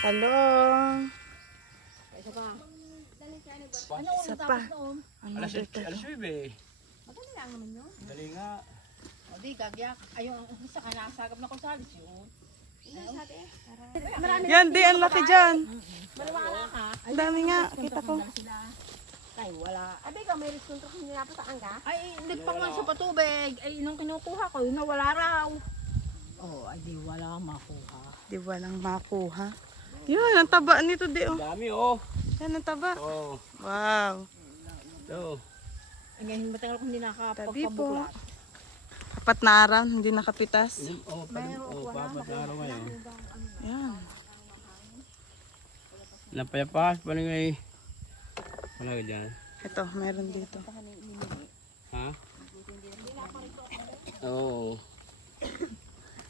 Talong. Isa pa. Isa pa. Ano Alas dito? alas 9 eh. Madali lang naman yun. Dali nga. O di, gagyak. Ayun, ang isa ka nakasagap na kusalis yun. Yan, di, ang laki dyan. Maniwala ka. Ang dami nga, kita ko. Ay, wala. Abi ka, may risk contract nila pa saan ka? Ay, nagpangwan sa patubig. Ay, nung kinukuha ko, yun nawala raw. Oh, ay di wala makuha. Di walang makuha. Yan, ang taba nito di oh. Dami oh. Yan ang taba. Oh. Wow. So, Ay, ngayon matagal ko hindi Tabi nakapagpabuklat. Apat na araw, hindi nakapitas. oh, pag, oh, papat na araw ngayon. Yan. Napayapas pa rin ngay. Wala ka dyan. Ito, meron dito. Ha? Oo.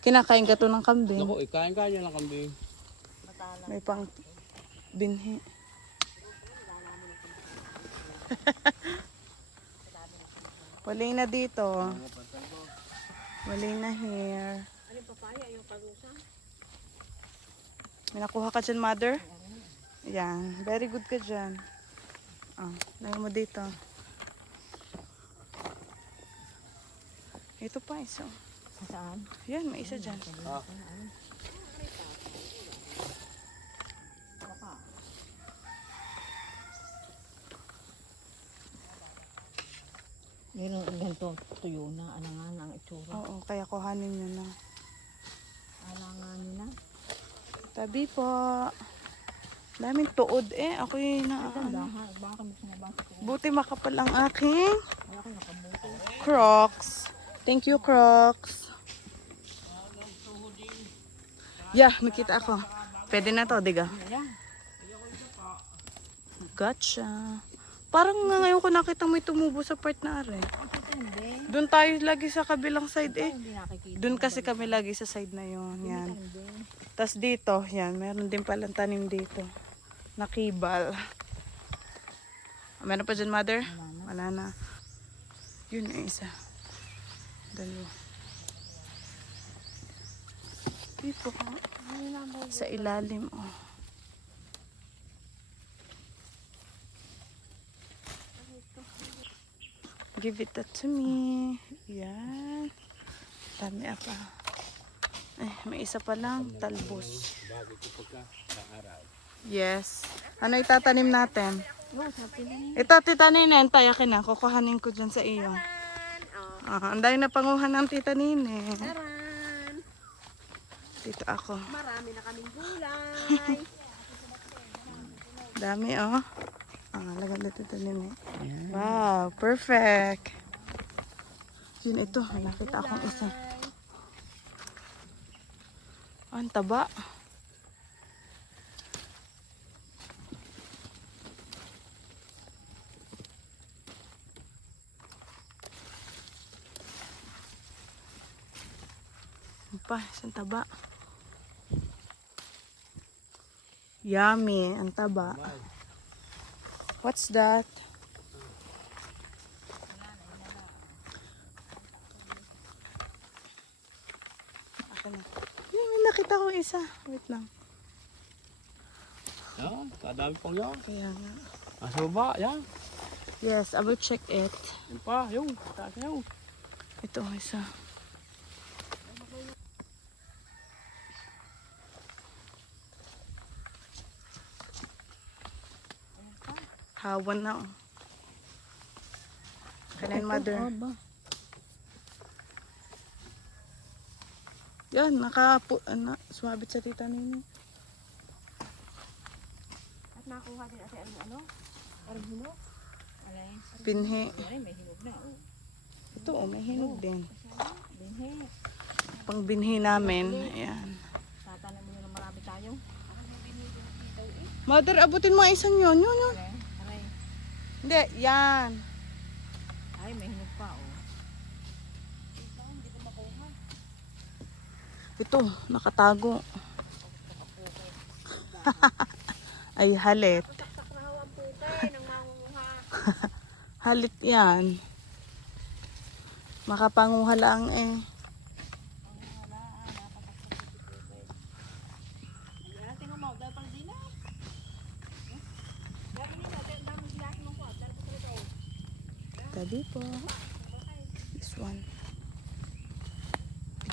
Kinakain ka to ng kambing. Naku, ikain ka dyan ng kambing. May pang binhi. Waling na dito. Waling na here. May nakuha ka dyan, mother? Yan. Very good ka dyan. Oh, lagay mo dito. Ito pa isa. Saan? Yan, may isa dyan. Ah. Yun ang ganito, tuyo na. Alangan ang itsura. Oo, kaya kuhanin nyo na. Alangan nyo na. Tabi po. Daming tuod eh. Ako yung na... Ko. Buti makapal ang aking. Crocs. Thank you, Crocs. Yeah, nakita ako. Pwede na to, diga. Gotcha. Parang nga ngayon ko nakita may tumubo sa part na hindi. Doon tayo lagi sa kabilang side eh. Doon kasi kami lagi sa side na yon Yan. Tapos dito, yan, meron din palang tanim dito. Nakibal. Meron pa dyan, mother? Wala na. Yun yung isa. Dalawa. Dito ka. Sa ilalim, oh. Give it that to me. Yan. Dami apa. Ay, may isa pa lang. Talbos. Yes. Ano itatanim natin? Ito, tita Ninen, tayakin na. Kukuhanin ko dyan sa iyo. Oh, Ah, ang na panguhan ng tita Ninen. Dito ako. Marami na kaming gulay. Dami, oh. Ah, lagyan dito tita Ninen. Wow, perfect. Yun, ito. Nakita akong isa. Ah, ang taba. Ano pa, isang taba. Yummy, ang taba. What's that? Akin na. Nakita ko isa. Wait lang. Yan, kadami pang yan. Kaya nga. Aso ba? Yan. Yes, I will check it. Yan pa, yung. Taas na. Ito, isa. Hawan na. oh. Kanin mother. Aba. Yan, nakapu... Ano, sumabit sa tita ninyo. At nakuha din ate ano ano? Parang hinog. Alay. Pinhi. Ay, may hinog na. Oh. Ito, oh, may hinog din. Binhi. Pang binhi namin. Ayan. Tatanan mo na marami tayo. Mother, abutin mo ang isang yun. Yun, yun. Hindi, yan. Ay, may hinog pa. Oh. Ito, nakatago. Ay, halit. Saksak na hawa ang putay ng mangunguha. Halit yan. Makapanguha lang eh. Tingnan mo, dahil pang Tabi po. This one.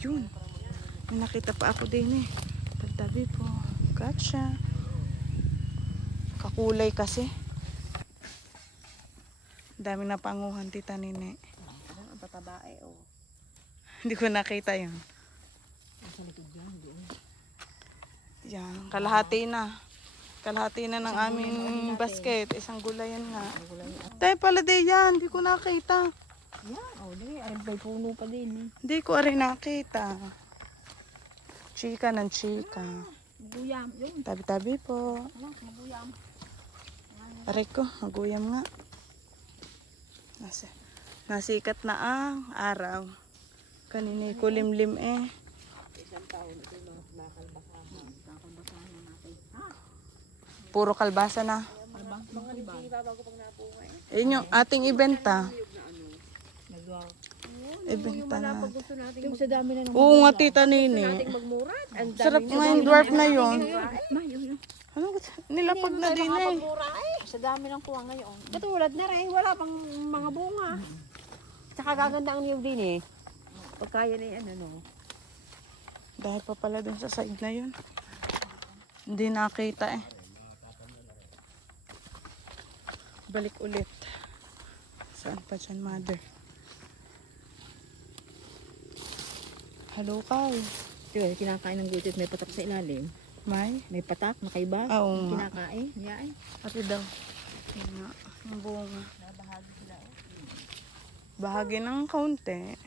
Yun. May nakita pa ako din eh. Tabi po. Gotcha. Kakulay kasi. Dami na panguhan tita nene. Ang tataba eh, oh. Hindi ko nakita yun. Yan. Kalahati na. Kalahati na ng aming basket. Isang gulayan nga. Tayo pala din yan. Hindi ko nakita. Yan, oh, di. Arin may puno pa din. eh. Hindi ko rin nakita. Chika ng chika. Maguyam, yun. Tabi-tabi po. Maguyam. Aray ko, maguyam nga. Nasa, nasikat na ang araw. Kanina kulimlim eh. Puro kalbasa na. Ayun yung ating ibenta. Ibenta na. Yung sa dami na ng Oo nga tita Nini. magmurad. Ang Sarap nga yung dwarf na yun. Ano nilapag na din eh. eh. Sa dami ng kuha ngayon. Katulad na rin, wala pang mga bunga. Tsaka gaganda ang niyog din eh. Pagkaya na yan, ano. Dahil pa pala dun sa side na yun. Hindi nakita eh. Balik ulit. Saan pa dyan, mother? Hello, Kai. Diba, kinakain ng gutit, may patak sa ilalim. May? May patak, makaiba. Ah, Oo nga. Kinakain, yan. Ate daw. Yun nga. Yung bunga. Bahagi ng kaunti.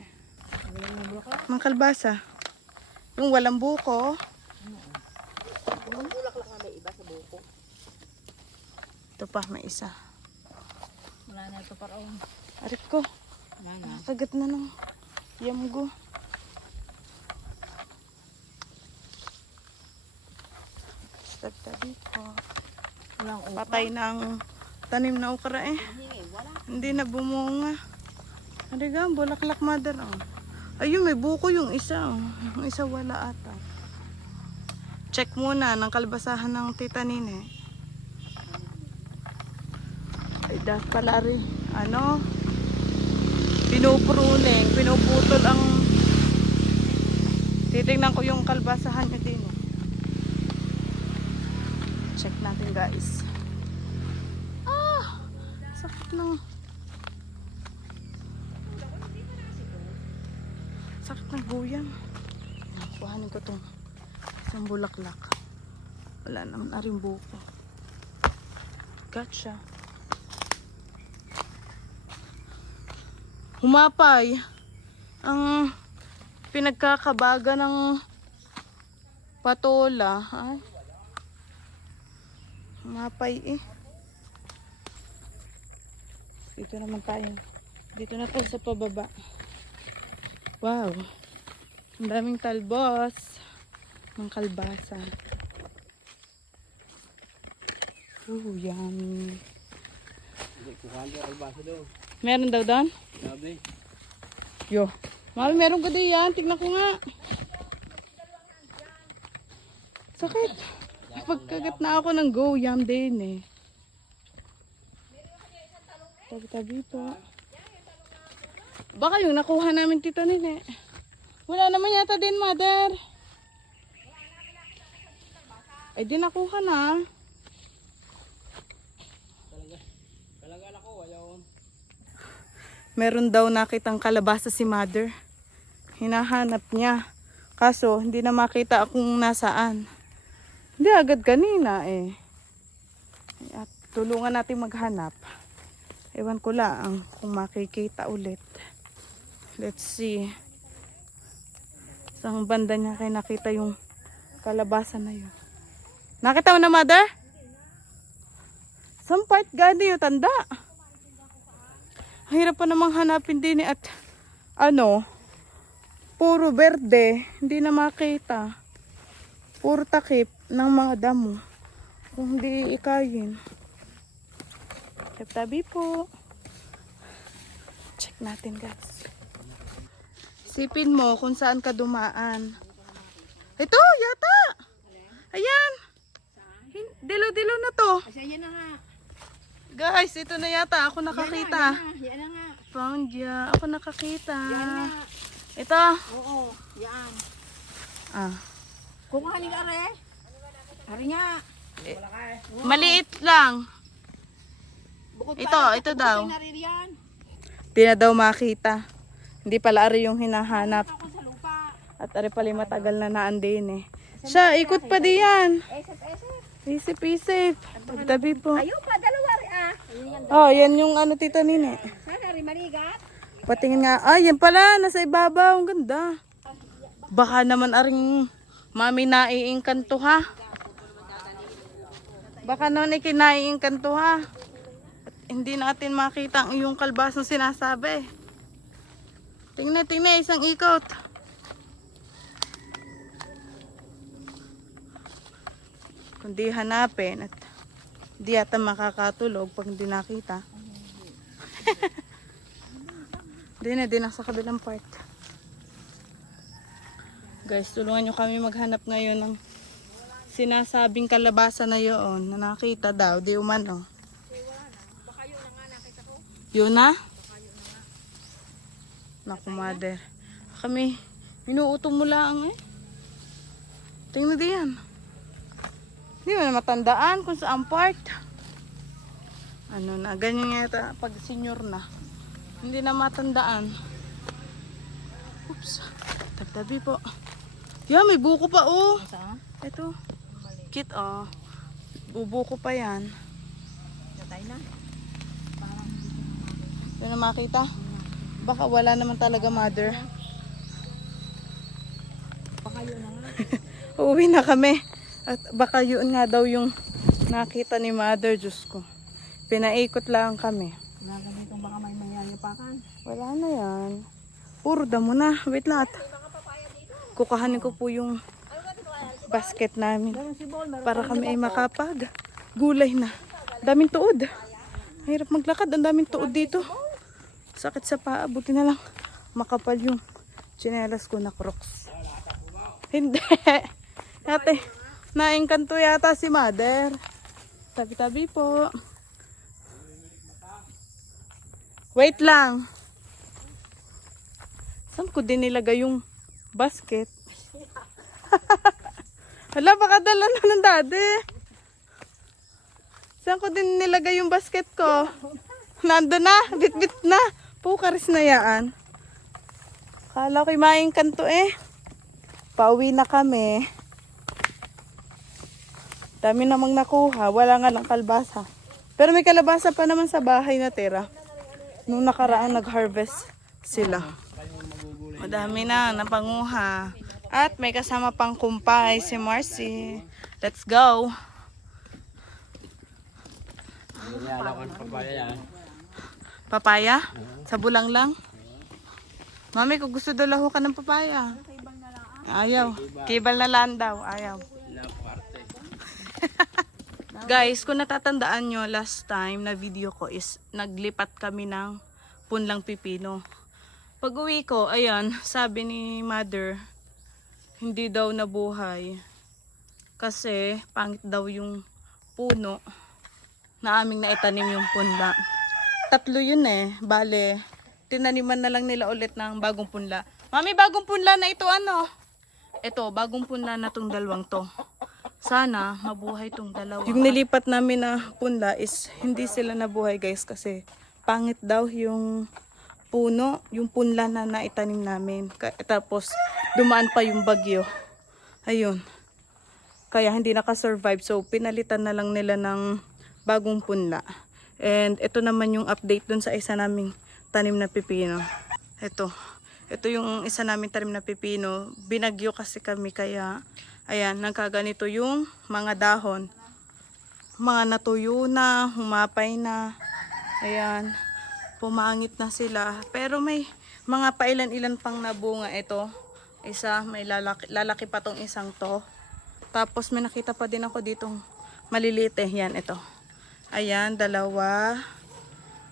Walang Mang kalbasa. Yung walang buko. Yung bulaklak na may iba sa buko. Ito pa, may isa. Wala na ito paraon. Arik ko. Wala na. Kagat na ng yamgo. Tabi ko. Patay na ang tanim na ukra eh. Hindi, wala. Hindi na bumunga. Ano ga, bulaklak mother oh. Ayun, may buko yung isa oh. Yung isa wala ata. Check muna ng kalbasahan ng tita Nine. Ay, dapat pala rin. Ano? Pinupruning, pinuputol ang... Titingnan ko yung kalbasahan niya din. Check natin guys. Ah! Sakit ng... Sakit ng. Ayan, Kuhanin ko tong isang bulaklak. Wala naman na rin buko. Gotcha. Humapay. Ang pinagkakabaga ng patola. Ay. Humapay eh. Dito naman tayo. Dito na po sa pababa. Wow. Ang daming talbos. Ng kalbasa. Ooh, yummy. Kuhaan ka albasa daw. Meron daw doon? Sabi. Yo. Mami, meron ka din yan. Tignan ko nga. Sakit. Pagkagat na ako ng go, yam din eh. Tabi-tabi po. Baka yung nakuha namin tito eh. Wala naman yata din, mother. Ay, di nakuha na. Talaga na ko, ayaw. Meron daw nakitang kalabasa si mother. Hinahanap niya. Kaso, hindi na makita kung nasaan. Hindi agad kanina eh. At tulungan natin maghanap. Ewan ko lang kung makikita ulit. Let's see. Saan banda niya kay nakita yung kalabasa na yun. Nakita mo na mother? Some part gadi yung tanda. Hirap pa namang hanapin din eh at ano, puro berde, hindi na makita. Puro takip ng mga damo. Kung hindi ikayin. Tabi po. Check natin guys. Sipin mo kung saan ka dumaan. Ito, yata. Ayan. Dilaw-dilaw na to. Kasi na nga. Guys, ito na yata. Ako nakakita. Yan na nga. found ya. Ako nakakita. Yan nga. Ito. Oo, yan. Ah. Kukuha ni Are. Are nga. Maliit lang. Bukod Ito, pa, ito bukod daw. yan. Di na daw makita. Hindi pala ari yung hinahanap. At ari pala matagal na naandin eh. Siya, ikot pa di yan. Esep, esep. Isip, isip. Tabi po. Ayun pa, dalawa rin ah. Ayun yan. Oh, yan yung ano tita nini. Patingin nga. Ay, yan pala. Nasa ibabaw. Ang ganda. Baka naman aring mami naiingkanto ha. Baka naman ikinaiingkanto ha. At hindi natin makita ang iyong kalbasang sinasabi. Tingnan, tingnan. Isang ikot. Kundi hanapin at di yata makakatulog pag hindi nakita. Di na, di na sa kabilang part. Guys, tulungan nyo kami maghanap ngayon ng sinasabing kalabasa na yun na nakita daw, di umano. Yun na? Naku, mother. Kami, minuutong mo lang eh. Tingnan di yan. Di mo na matandaan kung saan part. Ano na, ganyan yata pag senior na. Hindi na matandaan. Oops. Tabi po. Yeah, may buko pa oh. Saan? Ito. Kit oh. Bubuko pa yan. Natay na. Yun na makita. Baka wala naman talaga mother. Baka yun na nga. Uuwi na kami. At baka yun nga daw yung nakita ni mother. Diyos ko. Pinaikot lang kami. Mga ganitong baka may mangyayupakan. Wala na yan. Puro damo na. Wait lang. at Kukuhanin ko po yung basket namin. Para kami ay makapag. Gulay na. Daming tuod. Mahirap maglakad. Ang daming tuod dito. Sakit sa paa. Buti na lang. Makapal yung chinelas ko na crocs. Hindi. Ate, naingkanto yata si mother. Tabi-tabi po. Wait lang. Saan ko din nilagay yung basket? Hala, baka dala na ng daddy. Saan ko din nilagay yung basket ko? Nando na, bit-bit na. Pukaris na yaan. Kala ko'y maing kanto eh. Pauwi na kami. Dami namang nakuha. Wala nga lang kalbasa. Pero may kalabasa pa naman sa bahay na tira. Nung nakaraang nag-harvest sila. Madami na napanguha. At may kasama pang kumpay si Marcy. Let's go. Ng. Papaya? Sa bulang lang? Mami, kung gusto daw laho ka ng papaya. Ayaw. Kibal na lang daw. Ayaw. Guys, kung natatandaan nyo, last time na video ko is naglipat kami ng punlang pipino. Pag uwi ko, ayan, sabi ni mother, hindi daw nabuhay. Kasi pangit daw yung puno na aming naitanim yung punla. Tatlo yun eh. Bale, tinaniman na lang nila ulit ng bagong punla. Mami, bagong punla na ito ano? Ito, bagong punla na tong dalawang to. Sana mabuhay tong dalawa. Yung nilipat namin na punla is hindi sila nabuhay guys kasi pangit daw yung puno, yung punla na naitanim namin. Tapos dumaan pa yung bagyo. Ayun. Kaya hindi nakasurvive. So pinalitan na lang nila ng bagong punla. And ito naman yung update dun sa isa naming tanim na pipino. Ito. Ito yung isa namin tanim na pipino. Binagyo kasi kami kaya ayan, nagkaganito yung mga dahon. Mga natuyo na, humapay na. Ayan, pumangit na sila. Pero may mga pailan-ilan pang nabunga ito. Isa, may lalaki, lalaki pa tong isang to. Tapos may nakita pa din ako ditong maliliit eh. Yan, ito. Ayan, dalawa.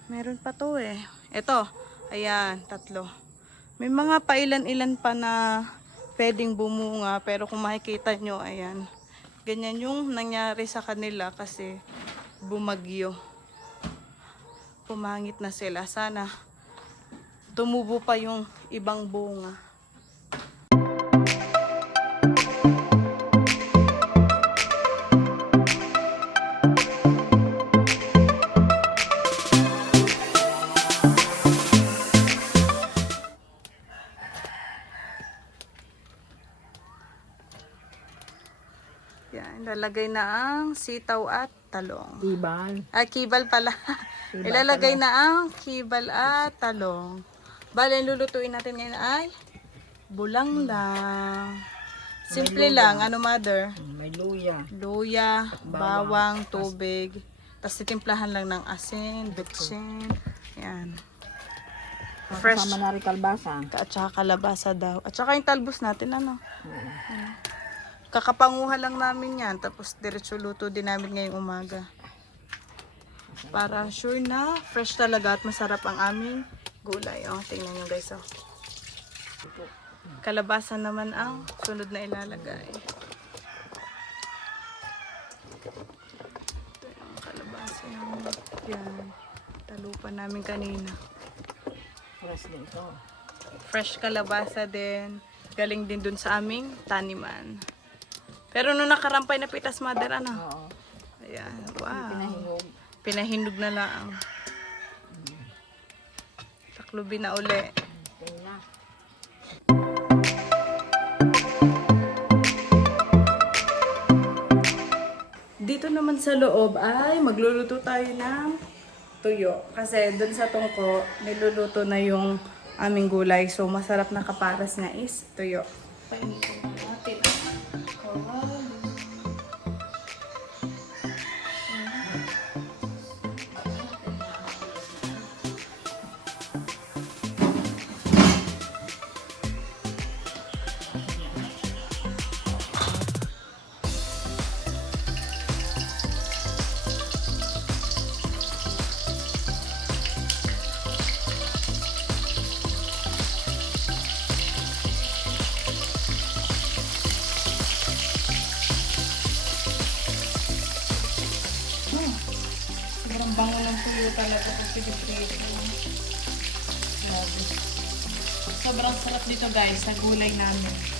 Meron pa to eh. Ito. Ayan, tatlo. May mga pailan-ilan pa na pwedeng bumunga. Pero kung makikita nyo, ayan. Ganyan yung nangyari sa kanila kasi bumagyo. Pumangit na sila. Sana tumubo pa yung ibang bunga. Yan, lalagay na ang sitaw at talong. Ibal. Ah, kibal pala. Ilalagay na ang kibal at talong. Bale, lulutuin natin ngayon ay bulang lang. Simple lang. Ano, mother? May luya. Luya, bawang, tubig. Tapos titimplahan lang ng asin, betsin. Yan. Fresh. Kasama na rin kalbasa. At saka kalabasa daw. At saka yung talbos natin, ano? Yan. Kakapanguha lang namin yan. Tapos diretso luto din namin ngayong umaga. Para sure na fresh talaga at masarap ang aming gulay. O, tingnan nyo guys. Oh. Kalabasa naman ang sunod na ilalagay. Ito yung kalabasa yung yan. Talupan namin kanina. Fresh din ito. Fresh kalabasa din. Galing din dun sa aming taniman. Pero nung nakarampay na pitas mother, ano? Oo. Ayan, wow. Pinahinog. Pinahinog na lang. Taklubi na uli. Ito na. Dito naman sa loob ay magluluto tayo ng tuyo. Kasi dun sa tungko, niluluto na yung aming gulay. So, masarap na kaparas nga is tuyo. Painitin natin Sobrang sarap dito guys sa gulay namin.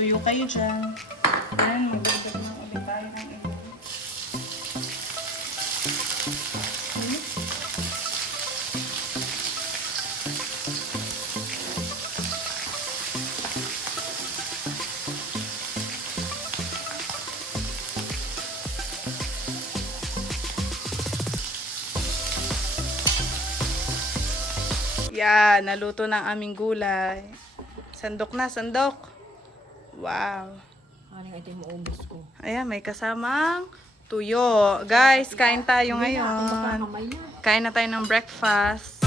Tuyo kayo dyan. Yan, magdagdag na ulit tayo ng iba. Hmm? Yan, naluto ng aming gulay. Sandok na, sandok. Wow. Ano nga ito yung maubos ko. Ayan, may kasamang tuyo. Guys, kain tayo ngayon. Kain na tayo ng breakfast.